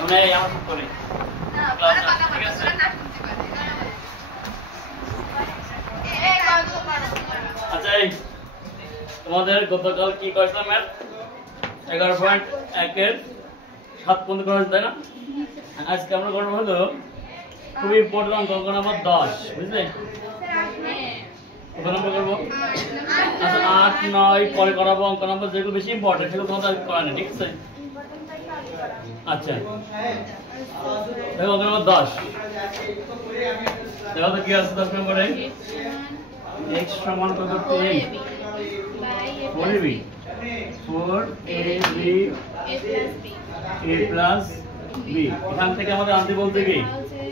আমরা আমার খুব করি আচ্ছা তোমাদের গতকাল কি করেছিলাম 11.1 এর 7 পর্যন্ত করা হয়েছে তাই না? আজকে আমরা করবো হলো খুবই ইম্পর্টেন্ট অঙ্ক নাম্বার 10 বুঝলে? কত নম্বর করবো? আচ্ছা 8 9 পরে করাবো অঙ্ক নাম্বার যেগুলো বেশি ইম্পর্টেন্ট সেগুলো তোমাদের আজকে করা নেই, ঠিক আছে? আচ্ছা দেখো অঙ্ক নাম্বার 10 দেখো তো কি আছে 10 নম্বরে x সমান কত 10 4ab 4ab a plus b এখান থেকে আমাদের আনতে বলতে কি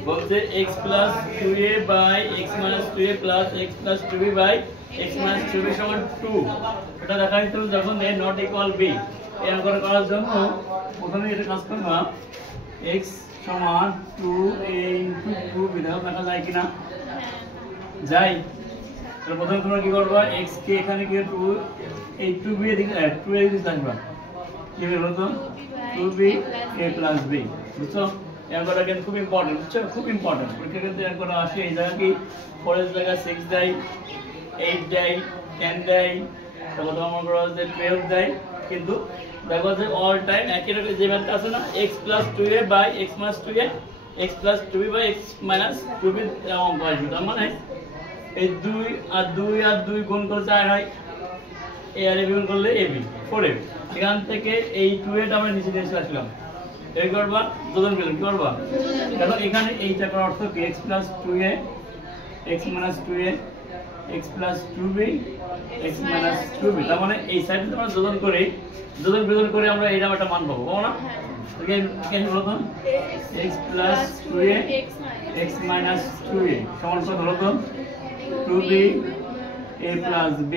বলতে x plus 2a by x minus 2a plus x plus 2b by x minus 2b সমান 2 এটা দেখাইতে হবে যখন a not equal b এই অঙ্কটা করার জন্য প্রথমে এটা কাজ করব x সমান 2a into 2b দেখো দেখা যায় কিনা যাই তাহলে প্রথমে তোমরা কি করবা x কে এখানে কি 2 এই 2b এদিকে 2a এদিকে রাখবা কি হলো তো 2b a plus b বুঝছো এই অঙ্কটা কিন্তু খুব ইম্পর্টেন্ট বুঝছো খুব ইম্পর্টেন্ট পরীক্ষা কিন্তু এই অঙ্কটা আসে এই জায়গা কি 4 এর জায়গা 6 দেয় 8 দেয় 10 দেয় তারপর তোমার মনে করো যে 12 দেয় কিন্তু দেখো যে অল টাইম একই রকম যে ম্যাথটা আছে না x plus 2a by x minus 2a x plus 2b by x minus 2b অঙ্ক আসবে তার মানে এই 2 আর 2 গুণ করে 4 হয় a আর a গুণ করলে ab 4ab এখান থেকে এই 2a টা আমরা নিচে নিয়ে আসলাম এই করবা যোজন করলে কি করবা দেখো এখানে এইটা করার অর্থ কি x plus 2a x minus 2a x plus 2b x minus 2b তার মানে এই সাইডে আমরা যোজন বিয়োজন করে আমরা এই নামটা মান পাবো না ওকে কি হলো তো x plus 2a x minus 2a সমান কত হলো তো 2b a plus b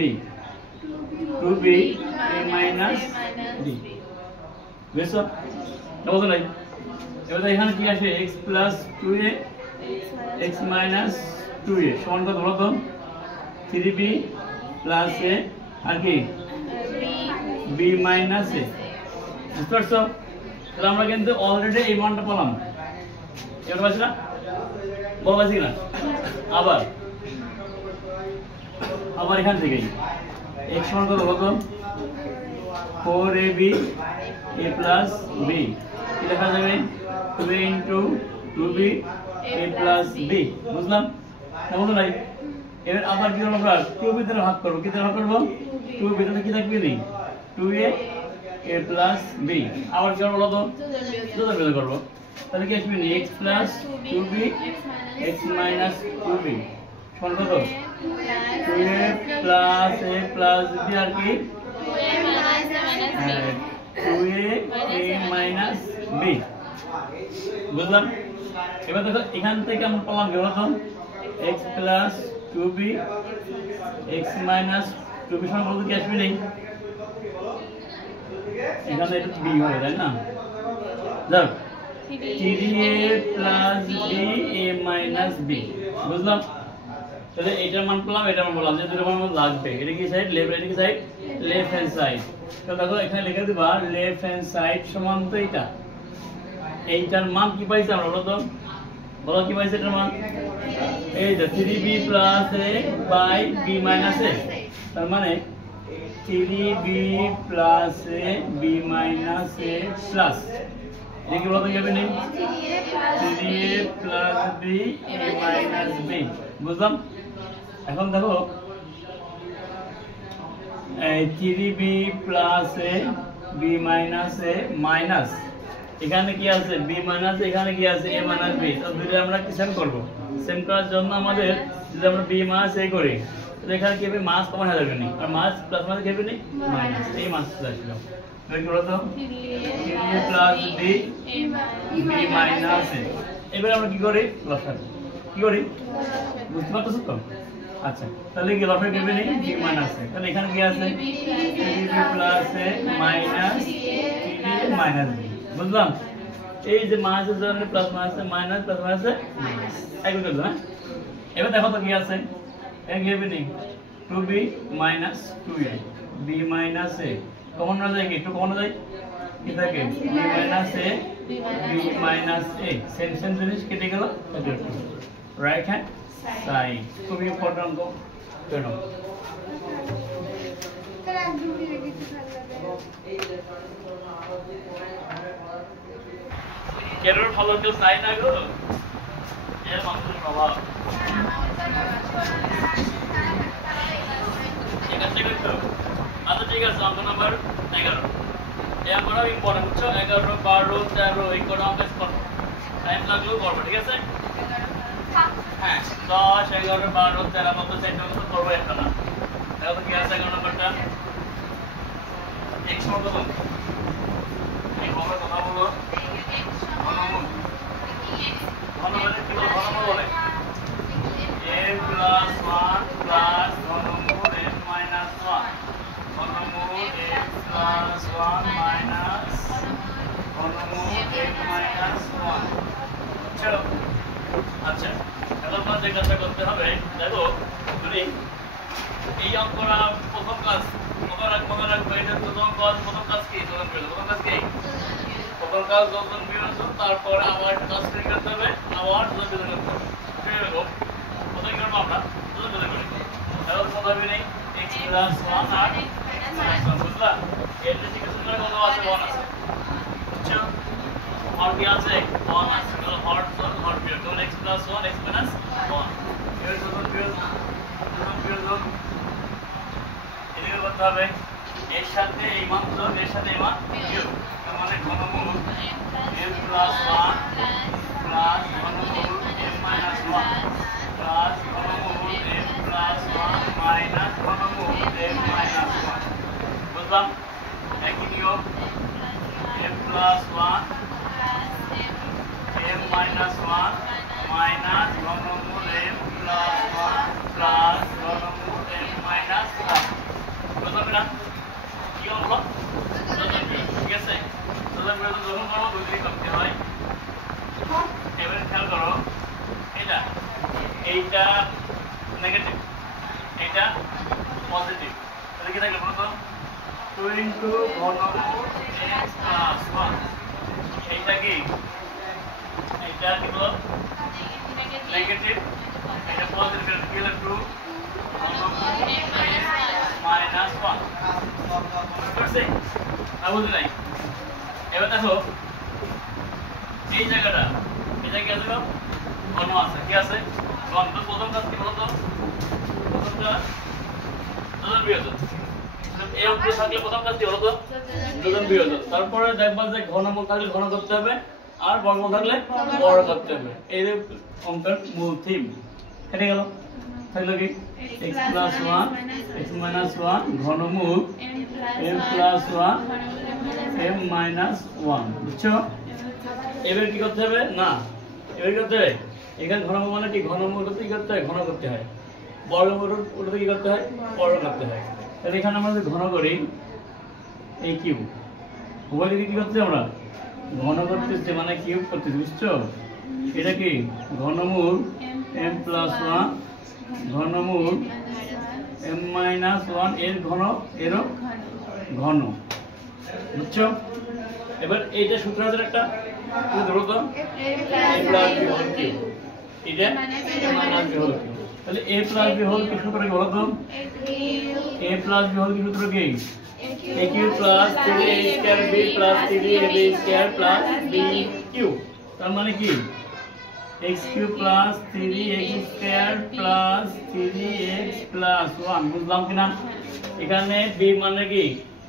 2b a minus b বুঝছো বুঝো নাই এবারে এখানে কি আসে x plus 2a x minus 2a সমান কত হলো তো 3b plus a আর কি b minus a বুঝতে পারছো তাহলে আমরা কিন্তু অলরেডি এই মানটা পেলাম এবার পাচ্ছি না বলছি না আবার এখান থেকেই x সমান কত হলো 4ab a plus b কি লেখা যাবে 2a into 2b a plus b বুঝলাম না বুঝো নাই এবার আবার কি আমরা 2b দ্বারা ভাগ করব কি দ্বারা ভাগ করব 2b দ্বারা কি থাকবে নি 2a a plus b আবার কি করব তো যোজন বিয়োজন করব তাহলে কি আসবে নি x plus 2b x minus 2b সমান কত 2a plus a plus b আর কি 2a a minus b বুঝলাম এবার দেখো এখান থেকে আমরা পেলাম কি হলো x plus 2b x minus 2b সমান কত কি আসবে নেই এখানে এটা b হবে তাই না যাও 3a plus b a minus b বুঝলাম তাহলে এটার মান পেলাম এটার মান বললাম যে দুটো মান লাগবে এটা কি সাইড লেফট রাইট কি সাইড লেফট হ্যান্ড সাইড তো দেখো এখানে লিখে দিবা লেফট হ্যান্ড সাইড সমান তো এটা এইটার মান কি পাইছে আমরা বলো কি পাইছে এটার মান এই যে 3b plus a by b minus a তার মানে 3b plus a b minus a plus এই কি বলতে যাবে নি 3a plus b a minus b বুঝলাম এখন দেখো এই 3b plus a b minus a minus এখানে কি আছে b minus এখানে কি আছে a minus b তো দুটো আমরা কি সেম করব সেম করার জন্য আমাদের যদি আমরা b minus a করি তাহলে এখানে কি হবে মাস কমন হয়ে যাবে নি আর মাস প্লাস মাস কি হবে নি মাইনাস এই মাস আসলো তাহলে কি হলো 3a plus b b minus a এবারে আমরা কি করি লসাগু কি করি বুঝতে পারছো তো আচ্ছা তাহলে কি লসাগু কি হবে নি b minus a তাহলে এখানে কি আছে 3b plus a minus 3a minus b বুঝলাম এই যে মাইনাসের জন্য প্লাস মাইনাসে মাইনাস প্লাস মাইনাসে একই করব হ্যাঁ এবার দেখো তো কি আছে এক হবে নি 2b minus 2a b minus a common না যায় কি একটু কমন যায় কি থাকে b minus a b minus a same same জিনিস কেটে গেল রাইট হ্যান্ড সাইড খুবই ইম্পর্টেন্ট অঙ্ক কেন কেরোর ফলো কেউ চাই না গো এর মানুষের প্রভাব ঠিক আছে তো আচ্ছা ঠিক আছে অঙ্ক নাম্বার 11 এই অঙ্কটা ইম্পর্টেন্ট বুঝছো 11 12 13 এই কোড অঙ্ক করো টাইম লাগলো করবে ঠিক আছে হ্যাঁ 10 11 12 13 মতো সেট অঙ্ক করবে একটা না এখন কি আছে 11 নাম্বারটা x মত বল এই আমরা কথা বলো ঘনমূল ঘনমূল কি বলে ঘনমূল বলে a plus 1 plus ঘনমূল m minus 1 ঘনমূল a plus 1 minus ঘনমূল m minus 1 চলো আচ্ছা এখন আমরা যে কাজটা করতে হবে দেখো যদি এই অঙ্কটা প্রথম কাজ মনে রাখবো এটা প্রথম কাজ কি প্রথম কাজ যোজন বিয়োজন তারপর আবার একটা কাজ করতে হবে আবার যোজন বিয়োজন করতে হবে ঠিক আছে গো প্রথমে কি করব আমরা যোজন বিয়োজন করি তাহলে কত হবে নেই x + 1 আর -1 বুঝলা এর যে কিছু করে কত আছে 1 আছে বুঝছো আর কি আছে 1 আছে তাহলে হর বিয়োগ তাহলে x + 1 x - 1 এর যোজন বিয়োজন এদিকে করতে হবে এর সাথে এই মান যোগ এর সাথে এই মান বিয়োগ তার মানে ঘনমূল m + 1 প্লাস ঘনমূল m - 1 প্লাস ঘনমূল m + 1 মাইনাস ঘনমূল m - 1 বুঝলাম একই নিয়ম m + 1 m - 1 মাইনাস ঘনমূল m + 1 প্লাস ঘনমূল m - 1 বুঝলাম না কি হলো ঠিক আছে তাহলে আমরা যখন করব দুই দিকে করতে হয় এবারে খেয়াল করো এইটা নেগেটিভ এইটা পজিটিভ তাহলে কি থাকবে বলো তো 2 ইনটু ঘনমূল x + 1 এইটা কি বলো নেগেটিভ এটা পজিটিভ এটা কি হলো 2 ঘনমূল মাইনাস 1 বুঝতে না বুঝলে নাই এবার দেখো এই জায়গাটা এটা কি আছে গো ঘন আছে কি আছে ঘন তো প্রথম কাজ কি বলতো প্রথমটা যোজন বিয়োজন এই অঙ্কে থাকলে প্রথম কাজ কি বলতো যোজন বিয়োজন তারপরে দেখবা যে ঘনমূল থাকলে ঘন করতে হবে আর বর্গমূল থাকলে বর্গ করতে হবে এই অঙ্কের মূল থিম কেটে গেল থাকলো কি x + 1 x - 1 ঘনমূল m + 1 m - 1 বুঝছো এবার কি করতে হবে না এবার কি করতে হবে এখানে ঘনমূল মানে কি ঘনমূল করতে কি করতে হয় ঘন করতে হয় বর্গমূল ওটাতে কি করতে হয় বর্গ করতে হয় তাহলে এখানে আমরা যদি ঘন করি এই কিউব উভয় দিকে কি করতে আমরা ঘন করতেছি মানে কিউব করতেছি বুঝছো এটা কি ঘনমূল m + 1 ঘনমূল m - 1 এর ঘন এরও ঘন বুঝছো এবার এইটা সূত্র আছে একটা তুমি ধরো তো a + b হোল কিউব এটা a - b হোল কিউব তাহলে a + b হোল কি সূত্র কি বলো তো a + b হোল কি সূত্র কি a cube plus 3a square b plus 3ab square plus b cube তার মানে কি x cube plus 3x square plus 3x plus 1 বুঝলাম কিনা এখানে b মানে কি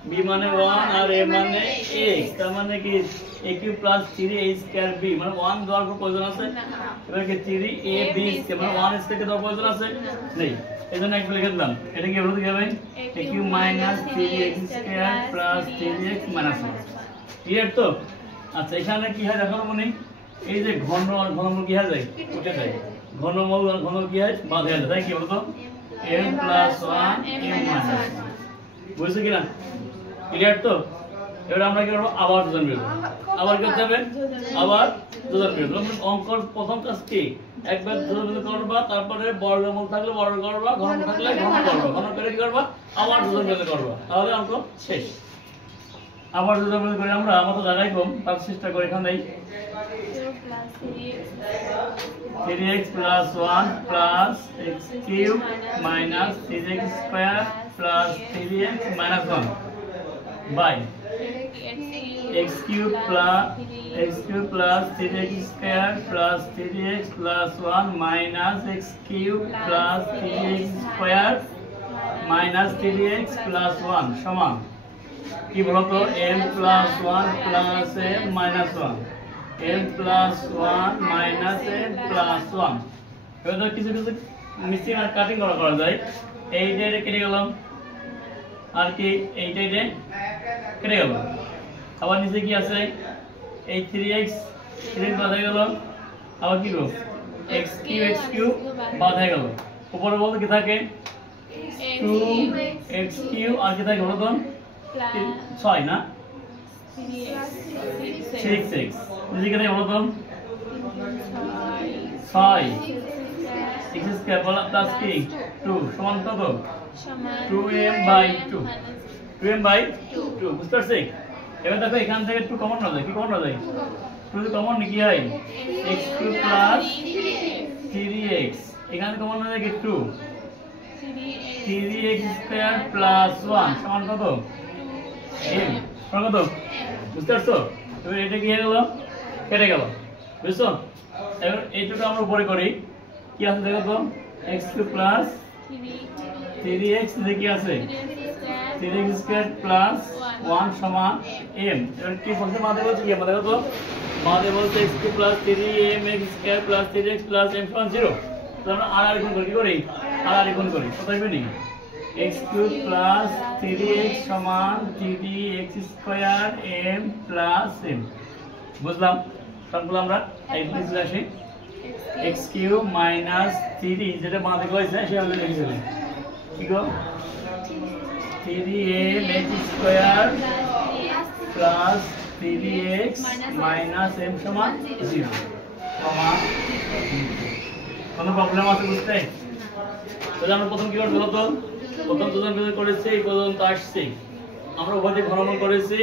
b মানে 1 আর a মানে x তার মানে কি a cube plus 3a square b মানে 1 দেওয়ার প্রয়োজন আছে এবার কি 3ab স্কয়ার মানে 1 স্কয়ার দেওয়ার প্রয়োজন আছে নেই এজন্য একটু লিখে দিলাম এটা কি বলতে হবে a cube minus 3x square plus 3x minus 1 clear তো আচ্ছা এখানে কি হয় দেখো মনে এই যে ঘন আর ঘনমূল কি হয়ে যায় উঠে যায় ঘনমূল আর ঘন কি হয় বাদ হয়ে যায় তাই কি বলতো m + 1 m - 1 বুঝছো কিনা ক্লিয়ার তো এবার আমরা কি করব আবার যোজন বিয়োজন আবার কি করতে হবে আবার যোজন বিয়োজন অঙ্কর প্রথম কাজ কি একবার যোজন বিয়োজন করবা তারপরে বর্গমূল থাকলে বর্গ করবা ঘন থাকলে ঘন করবা ঘন করে কি করবা আবার যোজন বিয়োজন করবা তাহলে অঙ্ক শেষ আবার যদি আমরা করি আমরা আমাদের জায়গায় কম তার চেষ্টা করি এখানেই 3x plus 1 plus x cube minus 3x square plus 3x minus 1 by x cube plus 3x square plus 3x plus 1 minus x cube plus 3x square minus 3x plus 1 সমান কি বলতো m plus 1 plus m minus 1 m plus 1 minus m plus 1 এবার কিছু কিছু missing আর cutting করা যায় এইটা কেটে গেলাম আর কি এইটা কেটে গেল আবার নিচে কি আছে এই 3x 3 বাদ হয়ে গেল আবার কি গো x cube বাদ হয়ে গেল উপরে বলতে কি থাকে 2x cube আর কি থাকে বলতো 6 না 6x নিচে কেটে বলতো 6 x square plus কি 2 সমান কত 2m by 2 2m by 2 বুঝতে পারছিস এবার দেখো এখান থেকে 2 কমন না যায় কি কমন না যায় 2 কমন কি হয় x cube plus 3x এখানে কমন না যায় কি 2 3x square plus 1 সমান কত m সমান কত বুঝতে পারছো এবার এটা কি হয়ে গেল কেটে গেল বুঝছো এবার এইটুকু আমরা উপরে করি কি আছে দেখো তো x cube plus 3x কি আছে 3x square plus 1 সমান m এবার কি বলতে মাঝে বলছে কি আমাদের তো মাঝে বলছে x cube plus 3mx square plus 3x plus m সমান 0 তো আমরা আর গুণ করি কি করি আর গুণ করি কত হবে নি x cube plus 3x সমান 3x square m plus m বুঝলাম সবগুলো আমরা এই নিচে আসি x cube minus 3 যেটা মাঝে কইছে সেটা লিখে দিই কি গো 3mx square plus 3x minus m সমান 0 সমান কোনো প্রবলেম আছে বুঝতে তাহলে আমরা প্রথম কি করব বলতো প্রথম দুজন বের করেছি এই পর্যন্ত আসছে আমরা উভয় ঘনমূল করেছি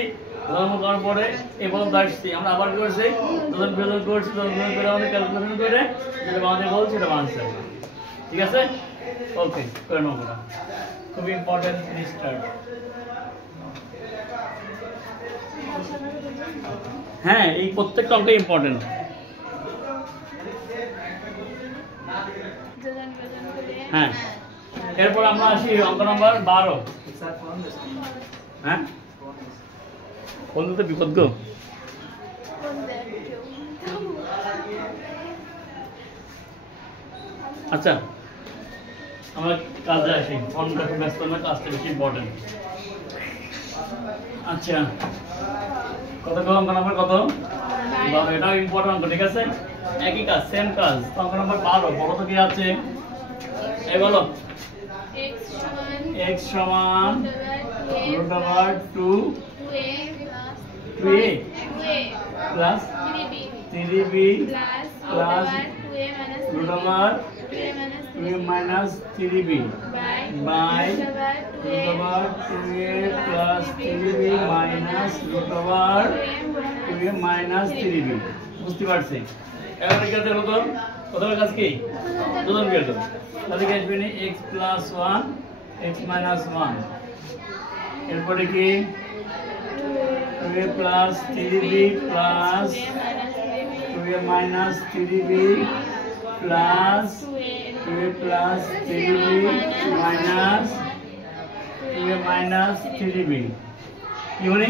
ঘনমূল করার পরে এই পর্যন্ত আসছে আমরা আবার কি করেছি দুজন বের করেছি দুজন বের করে আমাদের ক্যালকুলেশন করে যেটা আমাদের বলছে সেটা আনসার ঠিক আছে ওকে করে নাও আমরা খুব ইম্পর্টেন্ট স্টার্ট হ্যাঁ এই প্রত্যেকটা অঙ্ক ইম্পর্টেন্ট হ্যাঁ এরপর আমরা আসি অঙ্ক নাম্বার 12 হ্যাঁ কোন তো বিপদ গো আচ্ছা আমরা কাজে আসি অঙ্কটা খুব ব্যস্ত না কাজটা বেশি ইম্পর্টেন্ট আচ্ছা কত কম অঙ্ক নাম্বার কত 12 এটাও ইম্পর্টেন্ট অঙ্ক ঠিক আছে একই কাজ সেম কাজ অঙ্ক নাম্বার 12 বলো তো কি আছে এই বলো x সমান root over 2a plus 3b plus root over 2a minus 3b by root over 2a plus 3b minus root over 2a minus 3b বুঝতে পারছি এবার কি করতে হলো প্রথমে কাজ কি দুজন কেটে দাও তাহলে কি আসবে না x plus 1 x minus 1 এরপরে কি 2a plus 3b plus 2a minus 3b plus 2a plus 3b minus 2a minus 3b কি বলি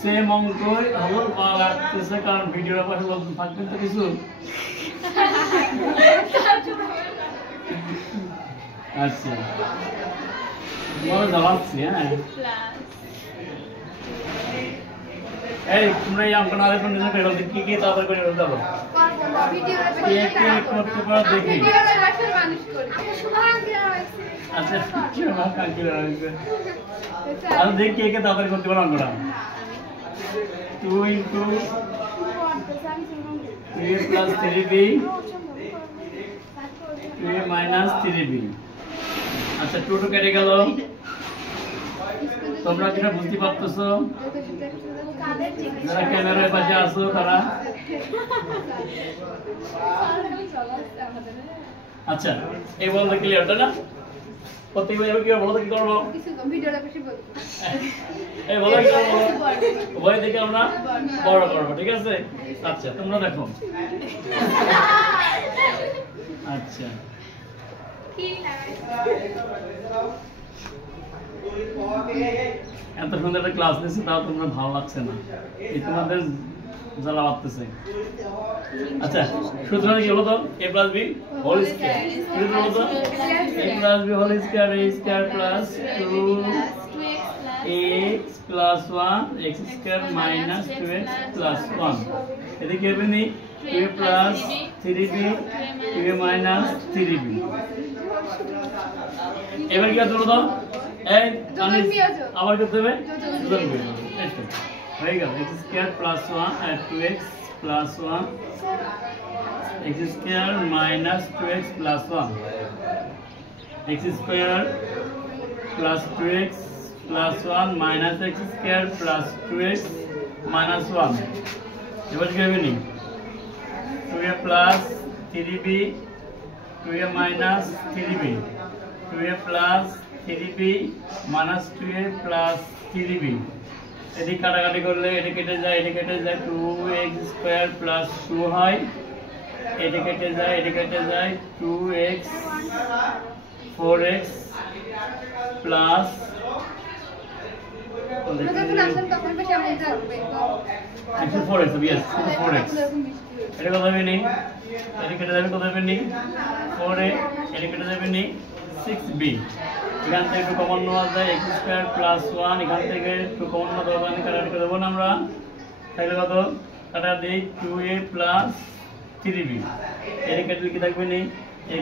সেম অঙ্ক হলো লাগতেছে কারণ ভিডিওর পাশে বলতে থাকবেন তো কিছু আচ্ছা বড় দাঁড়াচ্ছি হ্যাঁ এই তোমরা এই অঙ্ক না দেখুন নিজে পেরো কি কি তাড়াতাড়ি করে দাও করতে পারো দেখি আচ্ছা আর দেখি কে তাড়াতাড়ি করতে পারো অঙ্কটা 2 into 3a plus 3b 2a minus 3b আচ্ছা 2 কেটে গেল তোমরা কি বুঝতে পারতেছো? যারা ক্যামেরার পাশে আছো তারা? আচ্ছা, এই বলতে ক্লিয়ার তাই না? প্রত্যেকবার কি বলতে কি করবো? এই বলে কি করবো? বই দেখে আমরা বড় করবো, ঠিক আছে? আচ্ছা, তোমরা দেখো। আচ্ছা, এত সুন্দর একটা ক্লাস নিচ্ছে তাও তোমরা ভালো লাগছে না, এই তোমাদের জ্বালা বাড়তেছে। আচ্ছা, সুতরাং কি বলতো? a plus b whole square, কি বলতো? a plus b whole square, a square plus 2x plus 1 x square minus 2x plus 1। এদিকে হবে নি 2a plus 3b 2a minus 3b। এবার কি করতে বলতো? এই আবার করতে হবে হয়ে গেল x স্কয়ার প্লাস 1 আর 2x plus 1 x square minus 2x plus 1 x square plus 2x plus 1 minus x square plus 2x minus 1। এবার কি হবে নি 2a plus 3b 2a minus 3b 2a plus 3b minus 2a plus 3b। এদিকে কাটাকাটি করলে এটা কেটে যায়, এটা কেটে যায়, 2x স্কয়ার প্লাস 2 হয়, এটা কেটে যায়, এটা কেটে যায়, 2x 4x plus 4x, yes 4x। এটা কত হবে নি? এটা কেটে যাবে, কত হবে নি? 4a, এটা কেটে যাবে নি 6b। এখান থেকে একটু কমন নেওয়া যায়, x স্কয়ার প্লাস 1, এখান থেকে একটু কমন নেওয়া দরকার নেই, কাটাকাটি করে দেবো না আমরা। তাহলে কত? কাটা দিই 2a প্লাস 3b, এর কেটে কি থাকবে নি?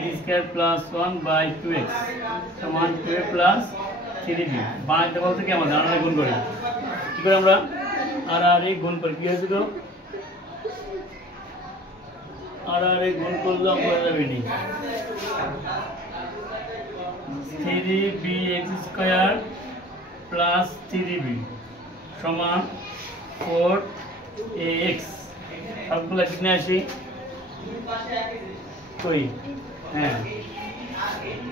x square plus 1 by 2x সমান 2a প্লাস 3b। বানাইতে বলতে কি আমরা আর গুণ করি, কি করে আমরা আর গুণ করি, কি হয়েছে তো? আর গুণ করলে আমরা যাবে নি 3bx স্কয়ার প্লাস 3b সমান 4ax। সবগুলো কিনে আসি কই, হ্যাঁ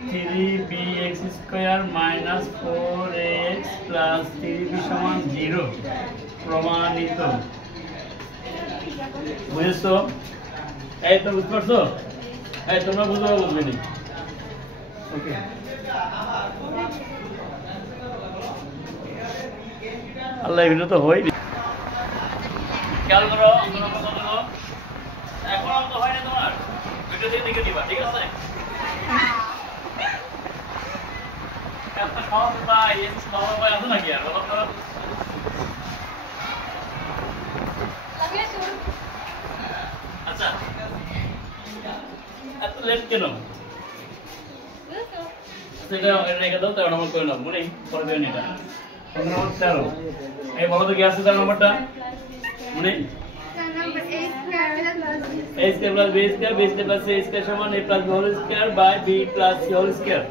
3bx square minus 4ax plus 3b সমান 0 প্রমাণিত। বুঝেছো? এই তো বুঝতে পারছো? এই তোমরা বুঝবে বুঝবে নি? ওকে, আল্লাহ ভিডিও তো হয়নি, খেয়াল করো। এখন তো হয় না, তোমার ভিডিও দিয়ে দেখে দিবা, ঠিক আছে? এত সহজ ভাই, এত সহজ ভাই আছে নাকি আর? বলো তো। আচ্ছা, এত লেট কেন? সেটা রেখে দাও, তার নম্বর করে নাও, মনে পরে দেবেন। এটা নম্বর 13। এই বলো তো কি আছে তার নম্বরটা? মনে a square plus b square, b square plus c square সমান a plus b whole square by b plus c whole square.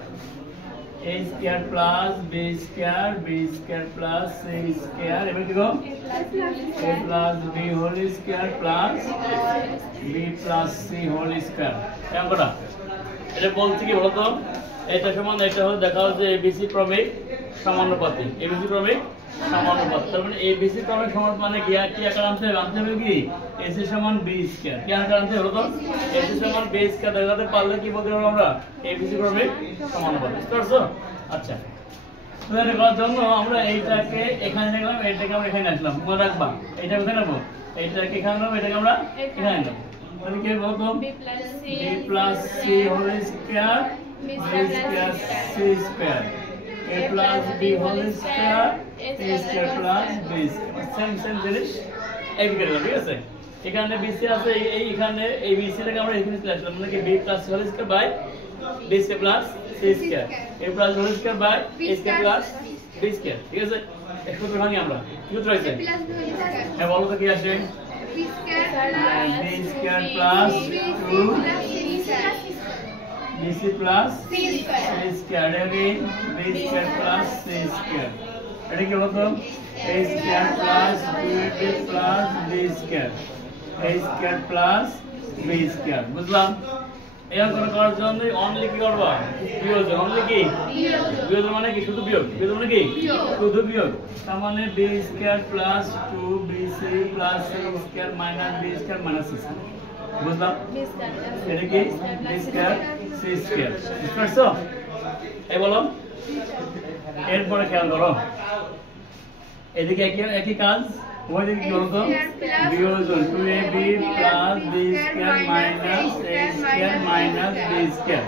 a square plus b square, b square plus c square, এবার কি গো? a plus b whole square plus b plus c whole square. কেমন করা? এটা বলতে কি বলতো? এটা সমান, এটা হলো দেখা হচ্ছে এবিসি ক্রমিক সমানুপাতে, এবিসি ক্রমিক সমানুপাত। তার মানে এবিসি ক্রমিক সমানুপাত মানে কি আকার আনতে হবে? আনতে হবে কি এসি সমান বি স্কয়ার। কি আকার আনতে হবে তো? এসি সমান বি স্কয়ার দেখাতে পারলে কি বলতে পারবো আমরা? এবিসি ক্রমিক সমানুপাত। বুঝতে পারছো? আচ্ছা, তো এটা করার জন্য আমরা এইটাকে এখানে রাখলাম, এইটাকে আমরা এখানে আসলাম। মনে রাখবা, এইটা কোথায় নেবো? এইটাকে এখানে নেবো, এটাকে আমরা এখানে নেবো। তাহলে কি বলতো? B plus C whole square b square c square, a plus b whole square a square plus b square, same জিনিস এই দিকে ঠিক আছে? এখানে bc আছে, এইখানে এই bc টাকে আমরা এখানে চলে আসলাম, মানে কি b plus c whole square by b square plus c square, a plus whole square by a square plus b square, ঠিক আছে? এই সূত্র ভাঙি আমরা, কি সূত্র আছে? হ্যাঁ বলো তো কি আসে? b square plus 2 bc plus c square, again b square plus c square, এটা কি বলতো a square plus 2ab plus b square a square plus b square বুঝলাম এই অঙ্কটা করার জন্য অনলি কি করবা বিয়োজন অনলি কি বিয়োজন মানে কি শুধু বিয়োগ বিয়োজন মানে কি শুধু বিয়োগ তার মানে b square plus 2bc plus c square minus b square minus c square বুঝলাম এটা কি b স্কয়ার c স্কয়ার বুঝছো এই বলো এরপরে খেয়াল করো এদিকে একই কাজ ওইদিকে কি বলতো বিয়োজন 2ab plus b square minus a square minus b square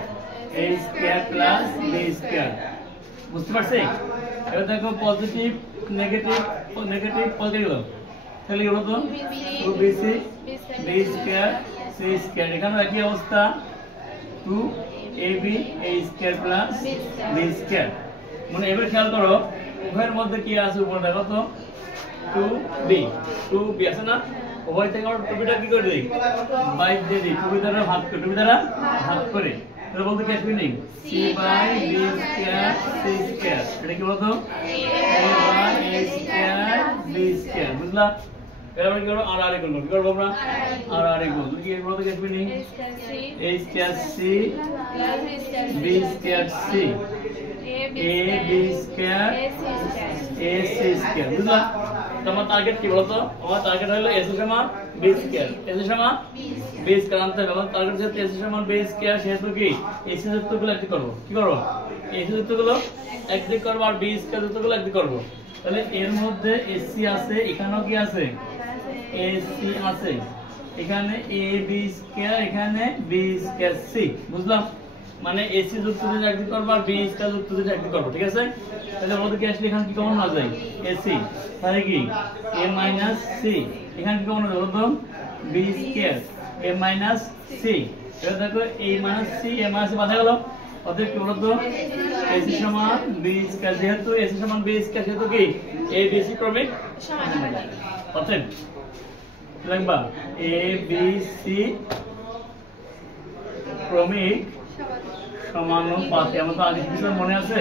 a square plus b square বুঝতে পারছি এবার দেখো পজিটিভ নেগেটিভ নেগেটিভ পজিটিভ তাহলে কি বলতো 2bc b square c square এখানে একই অবস্থা 2ab a square plus b square মানে এবার খেয়াল করো উভয়ের মধ্যে কি আছে উপরে দেখো তো 2b আছে না উভয় থেকে আমরা 2bটা কি করে দেই বাইক দিয়ে দিই 2b দ্বারা ভাগ করে 2b দ্বারা ভাগ করে তাহলে বলতে কি আসবে নি c by b square c square এটা কি বলতো a by a square b square বুঝলা এবার কি করব আর গুণ করব কি করব আমরা আর গুণ কি বলতে কি আসবে নি a square c b square c a b square a c square বুঝলা তোমার টার্গেট কি বলতো আমার টার্গেট হলো a সমান b স্কয়ার a সমান b স্কয়ার আনতে হবে আমার টার্গেট যেহেতু a সমান b স্কয়ার সেহেতু কি ac সূত্রগুলো একটি করব কি করব ac সূত্রগুলো একটি করব আর b স্কয়ার সূত্রগুলো একটি করব তাহলে এর মধ্যে ac আছে এখানেও কি আছে ac আছে এখানে a b স্কয়ার এখানে b স্কয়ার c বুঝলাম মানে ac যুক্ত দিয়ে একটি করব আর b স্কয়ার যুক্ত দিয়ে একটি করব ঠিক আছে তাহলে আমাদের কি আসলে এখানে কি কমন না যায় ac তাহলে কি a - c এখানে কি কমন হবে বলতো b স্কয়ার a - c এবার দেখো a - c a - c বাদ গেল অতএব কি বলতো ac সমান b স্কয়ার যেহেতু ac সমান b স্কয়ার সেহেতু কি a b c ক্রমিক সমানুপাতিক অতএব লিখবা a b c ক্রমিক সমানুপাতিক আমার তো আগে কিছু মনে আছে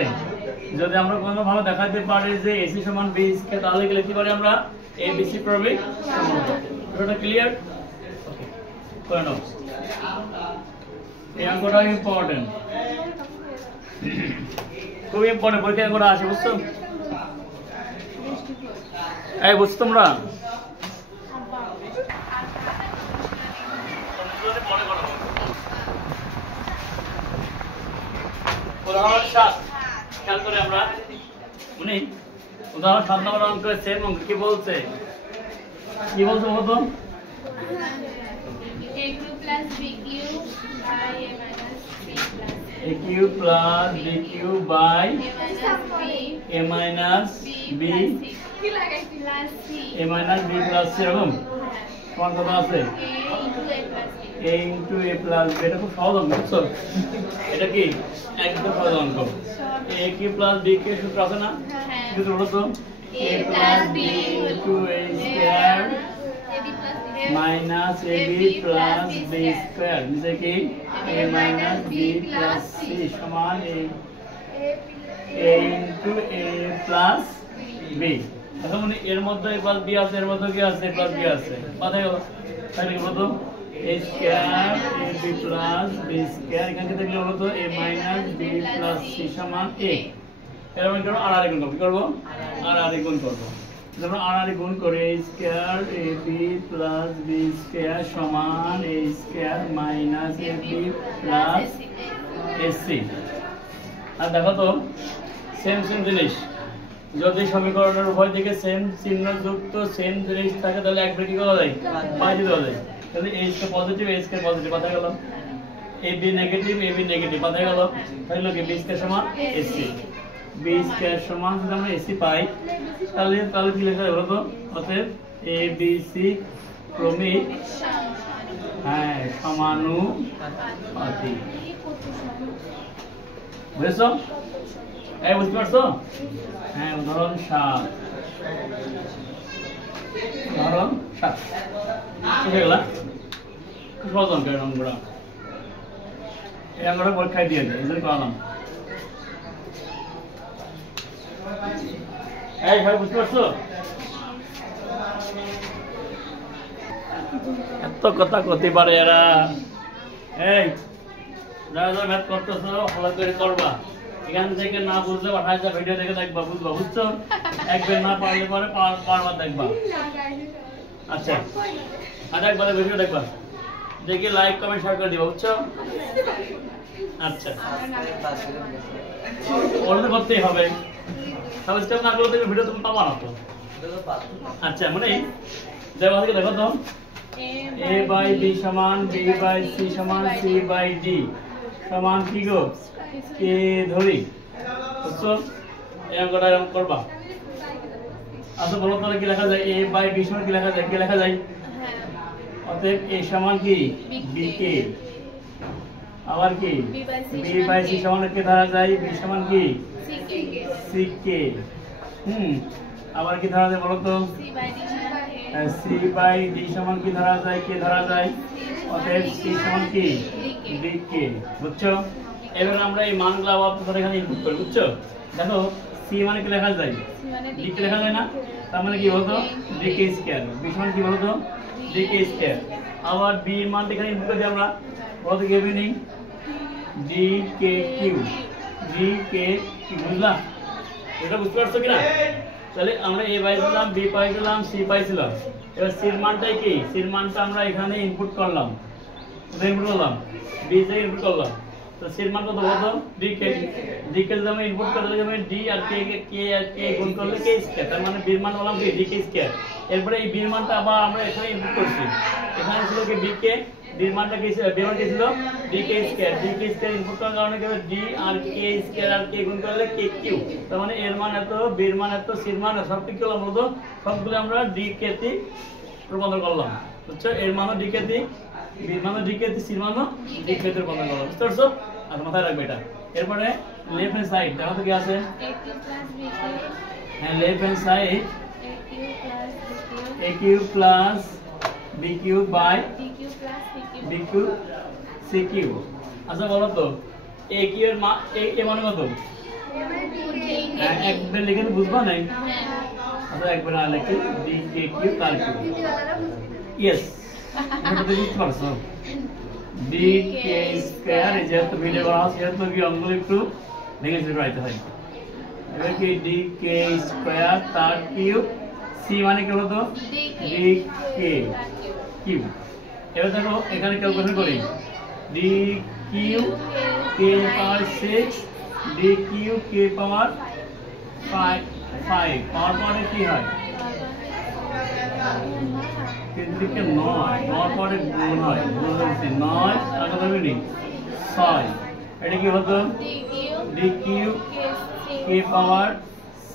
যদি আমরা কোনো ভালো দেখাতে পারি যে ac সমান b স্কয়ার তাহলে কি লিখতে পারি আমরা a b c ক্রমিক সমানুপাতিক এটা ক্লিয়ার ওকে করে নাও এই অঙ্কটা ইম্পর্টেন্ট খুব ইম্পর্টেন্ট পরীক্ষা করে আসে বুঝছো এই বুঝছো তোমরা উদাহরণ 7 খেয়াল করে আমরা উনি উদাহরণ 7 নম্বর অঙ্ক সেম অঙ্ক কি বলছে বলতো aq plus bq by a minus b a minus b plus c এরকম কোন কথা আছে a into a plus b এটা খুব সহজ অঙ্ক বুঝছো এটা কি একদম সহজ অঙ্ক aq plus bq সূত্র আছে না সূত্র বলো তো a plus b into a square minus ab plus b square নিচে কি a minus b plus c সমান a into a plus b এখন এর মধ্যে a plus b আছে এর মধ্যে কি আছে a plus b আছে বাদ গেল তাহলে কি বলতো a square ab plus b square এখান থেকে দেখলে বলতো a minus b plus c সমান a এর মানে করব আর গুণ করব কি করব আর গুণ করব যখন আর গুণ করে a square ab plus b square সমান a square minus ab plus ac আর দেখো তো সেম জিনিস যদি সমীকরণের উভয় দিকে সেম চিহ্ন যুক্ত সেম জিনিস থাকে তাহলে একবার কি করা যায় বাই দিতে হবে তাহলে a square positive a square positive কথা গেল ab নেগেটিভ কথা গেল তাহলে কি b স্কয়ার সমান ac b স্কয়ার সমান যদি আমরা ac পাই তাহলে কি লেখা হবে বলতো অতএব a b c ক্রমিক হ্যাঁ সমানুপাতিক বুঝছো এই বুঝতে পারছো হ্যাঁ উদাহরণ 7 ঠিক গেল সহজ অঙ্ক এই অঙ্কটা পরীক্ষায় দিয়ে দেয় এই জন্য করলাম এই ভাই বুঝতে পারছো? এত কথা করতে পারে এরা। এই যারা যারা ম্যাথ করতেছো ভালো করে করবা। এখান থেকে না বুঝলে 28টা ভিডিও দেখে দেখবা, বুঝবা, বুঝছো? একবার না পারলে পরে বারবার দেখবা। আচ্ছা, আর একবার ভিডিও দেখবা, দেখে লাইক কমেন্ট শেয়ার করে দিবা, বুঝছো? আচ্ছা, ওটা তো করতেই হবে, সাবস্ক্রাইব না করলে তো ভিডিও তুমি পাবা না তো। আচ্ছা, মানে দেখো দেখো তো, a by b সমান b by c সমান c by d সমান কি গো? কে ধরি, বুঝছো? এই অঙ্কটা এরকম করবা। আচ্ছা বলো তাহলে কি লেখা যায়? a by b সমান কি লেখা যায়? কি লেখা যায়? অতএব a সমান কি? b কে। আবার কি? b by c সমান কি ধরা যায়? b সমান কি? c কে। আবার কি ধরা যায় বলো তো? c by d সমান কি ধরা যায়? কে ধরা যায়। অতএব c সমান কি? d কে। বুঝছো? এবার আমরা এই মানগুলো আবার এখানে ইনপুট করি, বুঝছো? দেখো c মানে কি লেখা যায়? d কে লেখা যায় না? তার মানে কি বলতো? d কে স্কয়ার। b সমান কি বলতো? d কে স্কয়ার। আবার b এর মান এখানে ইনপুট করি আমরা, বলতো কি হবে নেই? d কে কিউ। d কে কি, বুঝলা? এটা বুঝতে পারছো কিনা? তাহলে আমরা a পাইছিলাম, b পাইছিলাম, c পাইছিলাম। এবার c এর মানটাই কি? c এর মানটা আমরা এখানে ইনপুট করলাম, ইনপুট করলাম, b তে ইনপুট করলাম। তো c এর মান কত বলতো? d কে। d কে যদি আমরা ইনপুট করলে যাবে d আর k আর k গুণ করলে k স্কয়ার, তার মানে b এর মান বললাম কি? d কে স্কয়ার। এরপরে এই b এর মানটা আবার আমরা এখানে ইনপুট করছি, এখানে ছিল কি b কে, d এর মানটা কি ছিল? b এর মান কি ছিল? d কে স্কয়ার। d কে স্কয়ার ইনপুট করার কারণে কি হবে? d আর k স্কয়ার আর k গুণ করলে k কিউ। তার মানে এর মান এত, b এর মান এত, c এর মান সব ঠিক করলাম, বলতো সবগুলো আমরা d কে তে রূপান্তর করলাম, বুঝছো? এর মানও d কে তে, b এর মানও d কে তে, c এর মানও d কে তে রূপান্তর করলাম, বুঝতে পারছো? আর মাথায় রাখবে এটা। এরপরে লেফট হ্যান্ড সাইড দেখো তো কি আছে? হ্যাঁ, left hand side a cube plus b cube by b cube c cube. আচ্ছা বলো তো a কিউব এর মান, a মানে কত? একবার লিখে বুঝবা না? আচ্ছা একবার না লিখে d k কিউব তার কিউব। ইয়েস, এটা তো বুঝতে পারছো। d k স্কয়ার, এই যে তো ভিডিও করা আছে তো কি অঙ্কগুলো একটু ভেঙে চুরে রাখতে হয়। এবার কি d k স্কয়ার তার কিউব, c মানে কি হলো? d k cube. এবার দেখো এখানে ক্যালকুলেশন করি, d কিউব k পাওয়ার 6 d কিউব k পাওয়ার 5 পাওয়ার পরে কি হয়? 3 থেকে 9, 9 পরে গুণ হয়, গুণ হচ্ছে 9 আর কত হবে নি? 6। এটা কি হতো? d কিউব k পাওয়ার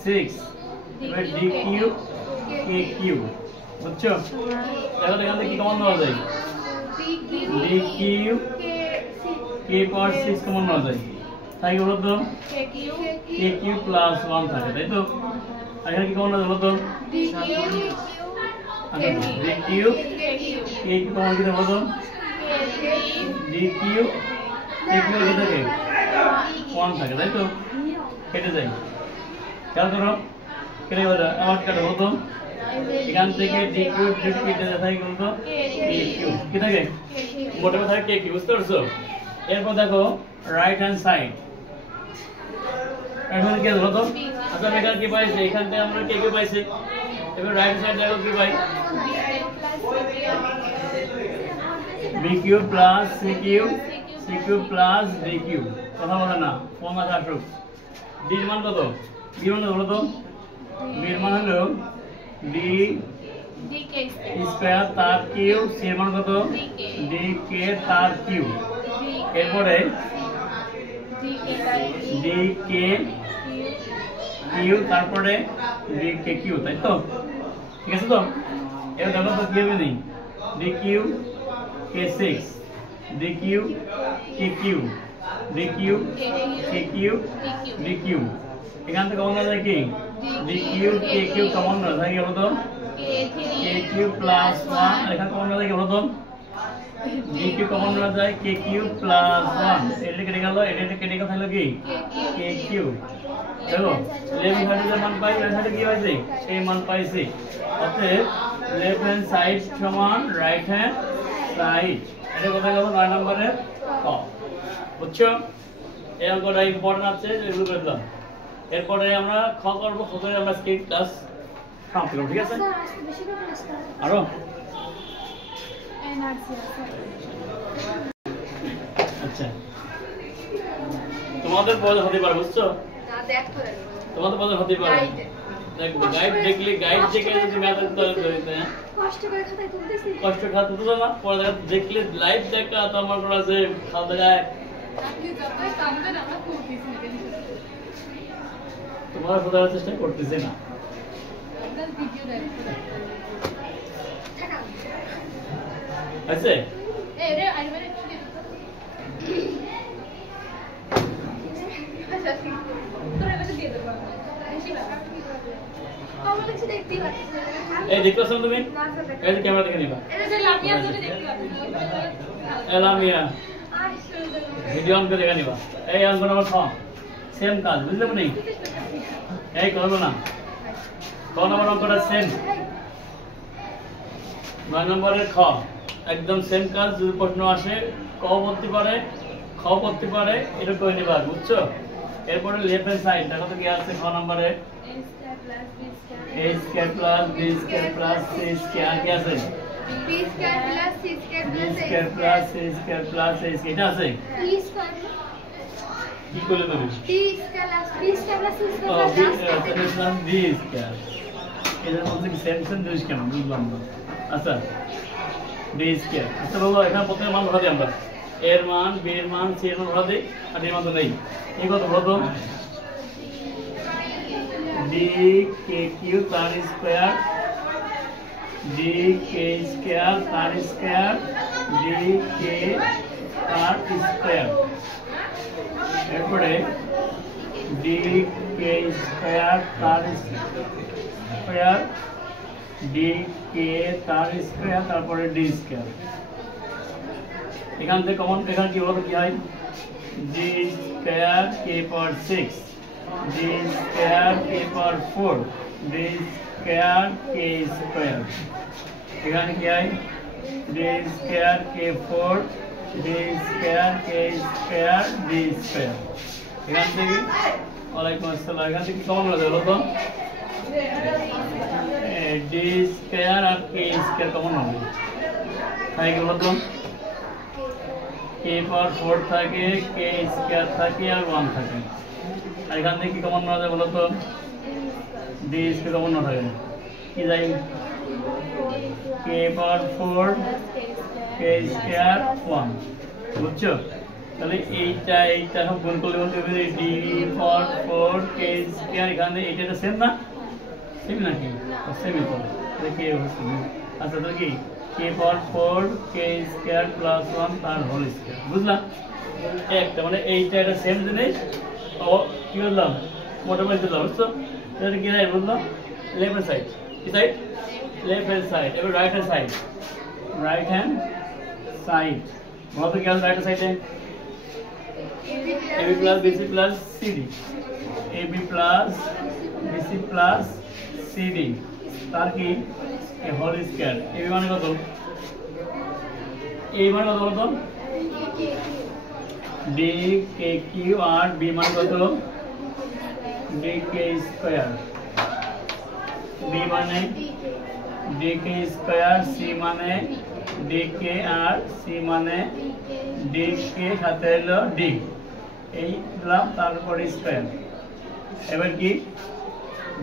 6 এবার d কিউব k কিউব, বুঝছো? দেখো এখান থেকে কি কমন নেওয়া যায়? d কিউব k পাওয়ার 6 কমন নেওয়া যায়, তাই কি বলতো? k কিউব প্লাস 1 থাকে, তাই তো? আর এখানে কি কমন নেওয়া যায় বলতো? d cube k cube common কি বলতো? d কিউব k কিউব কি থাকে? 1 থাকে, তাই তো? কেটে যায়, খেয়াল করো, কেটে গেল। আবার কাটে বলতো এখান থেকে d কিউব কেটে যায়, তাই বলতো k কিউব কি থাকে? মোটা কথা k কিউব, বুঝতে পারছো? এরপর দেখো রাইট হ্যান্ড সাইড, এখন কি হলো তো? আচ্ছা এখানে কি পাইছে? এখান থেকে আমরা k কিউব পাইছি। এবার রাইট সাইড দেখো কি পাই? b cube plus c cube, c cube plus d cube. কথা বলে না, কোন মাথা আসুক। d এর মান কত? b এর মান হলো তো, b এর মান হলো d স্কয়ার তার কিউব, c এর মান কত? d k তার কিউব। এরপরে d k কিউব, তারপরে d k কিউব, তাই তো? ঠিক আছে তো? এবার দেখো তো কি হবে নেই? d cube k 6 d cube k cube d cube k cube d cube. এখান থেকে কমন যায় কি? d cube k cube common যায় কি হলো? k cube plus 1। এখানে কমন যায় কি হলো? d কিউব কমন যায় k কিউব প্লাস 1। এটা কেটে গেল, এটা কেটে গেল, তাহলে কি? k cube. দেখো লেফট সাইডে যে মান পাই রাইট সাইডে কি হয়েছে সেই মান পাইছি অতএব লেফট হ্যান্ড সাইড সমান রাইট হ্যান্ড সাইড এটা কোথায় গেল 9 নম্বরের ক বুঝছো এই অঙ্কটা ইম্পর্টেন্ট আছে এগুলো করে দিলাম এরপরে আমরা খ করব খ করে আমরা স্কিপ ক্লাস সমাপ্ত করব ঠিক আছে আরো আচ্ছা তোমাদের পড়া হতে পারে বুঝছো না দেখো তোমাদের পড়া হতে পারে দেখো গাইড দেখলে গাইড দেখে যদি ম্যাথ করতে হবে কষ্ট করে খাতায় তুলতেছি কষ্ট খাতা তুলো না পড়া দেখলে লাইভ দেখা তো আমার পড়া যে খাতা যায় আপনি যতই কাম করেন আমরা খুব কিছু তোমার বোঝার চেষ্টা করতেছে না একদম ভিডিও দেখো আছে এই রে আইবে রে আচ্ছা ঠিক তোর কাছে দিয়ে দেব বেশি বাবা কমন কিছু দেখতে পাচ্ছি এই দেখো শুন তুমি এই যে ক্যামেরা দেখে নিবা এই যে লামিয়া যদি দেখতে পাচ্ছি এই লামিয়া ভিডিও অন করে দেখে নিবা এই অঙ্ক নম্বর 6 সেম কাজ বুঝলে না এই করব না ক নম্বর অঙ্কটা সেম 9 নম্বরের খ একদম সেম কাজ যদি প্রশ্ন আসে ক বলতে পারে খ বলতে পারে এটা করে নিবা বুঝছো এরপরে লেফট হ্যান্ড সাইড দেখো তো কি আছে খ নম্বরে a square plus b square plus c square কি আছে b square plus c square plus b square plus c square plus a square এটা আছে b square কি করলে তুমি b square plus c square plus b square এর মধ্যে কি সেম সেম জিনিস কেমন বুঝলাম না আচ্ছা b square আচ্ছা বাবা এখানে প্রথমে মান বসাতে আমরা এর মান b এর মান c এর মান বসাতে আর এর মান তো নেই এই কত বলো d k cube r square d k square r square d k r square এরপরে d k square r square d k r square তারপরে d square এখান থেকে কমন এখানে কি হলো কি হয় d square k power 6 d square k power 4 d square k square এখানে কি হয় d square k 4 d square k square d square এখান থেকে ওয়ালাইকুম আসসালাম এখান থেকে কমন হলো বলো d square আর k square কমন হবে তাই কি বলতো k power 4 থাকে k square থাকে আর 1 থাকে আর এখান থেকে কি কমন নেওয়া যায় বলো তো d square কমন নেওয়া যায় কি যাই k power 4 k square 1 বুঝছো তাহলে এইটা সব গুণ করলে বলতে হবে d power 4 k square এখানে এটা সেম না সেম নাকি সেমই তো দেখি আচ্ছা তাহলে কি k power 4 k square plus 1 তার হোল স্কয়ার বুঝলা একটা মানে এইটা এটা সেম জিনিস ও কি বললাম মোটামুটি দিলাম বুঝছো এটা কি রাইট বললাম লেফট হ্যান্ড সাইড কি সাইড লেফট হ্যান্ড সাইড এবার রাইট হ্যান্ড সাইড বলো তো কি আছে রাইট হ্যান্ড সাইডে ab plus bc plus cd ab plus bc plus cd তার কি এ হোল স্কয়ার ab মানে কত a মানে কত বলতো d k q আর b মানে কত d k স্কয়ার b মানে d k স্কয়ার c মানে d k আর c মানে d k সাথে হলো d এই দিলাম তারপর স্কয়ার এবার কি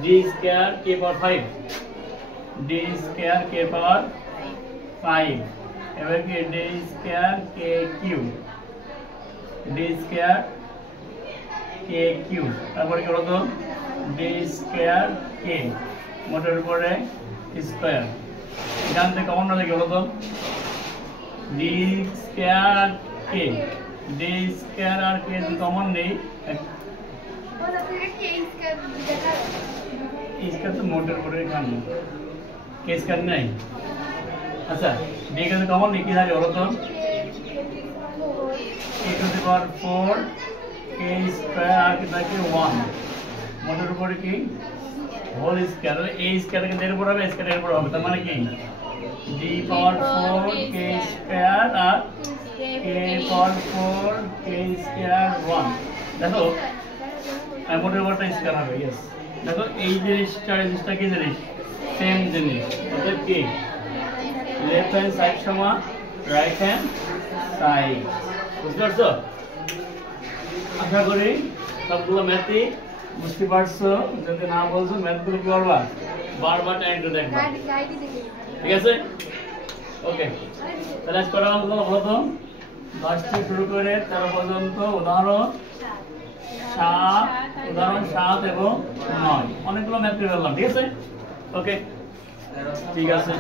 d স্কয়ার k পাওয়ার 5 d স্কয়ার k পাওয়ার 5 এবার কি d square k cube d square k cube তারপর কি হলো d স্কয়ার k মোটের উপরে স্কয়ার এখান থেকে কমন না কি হলো d square k d square আর k যদি কমন নেই বলা থেকে k স্কয়ার দেখা স্কয়ার তো মোটের উপরে এখানে k স্কয়ার নাই আচ্ছা d কে যদি কমন নেই কি থাকে হলো তো k to the power 4 k square আর কি থাকে 1 d মোটের উপরে কি হোল স্কয়ার, এই স্কয়ার কে এর উপর হবে, স্কয়ার এর উপর হবে, তার মানে কি d পাওয়ার 4 k স্কয়ার আর k পাওয়ার 4 k স্কয়ার 1। দেখো মোটের উপরটা স্কয়ার হবে, यस। দেখো এই জিনিসটা কি জিনিস, সেম জিনিস, অতএব কি লেফট হ্যান্ড সাইড সমান রাইট হ্যান্ড সাইড। বুঝতে পারছো? আশা করি সবগুলো ম্যাথই বুঝতে পারছো। যদি না বলছো ম্যাথগুলো কি করবা, বারবার টাইম করে দেখবা, ঠিক আছে? ওকে, তাহলে আজ করা হলো প্রথম 10 থেকে শুরু করে 13 পর্যন্ত উদাহরণ 7 এবং 9 অনেকগুলো ম্যাথ করে ফেললাম, ঠিক আছে? ওকে, ঠিক আছে।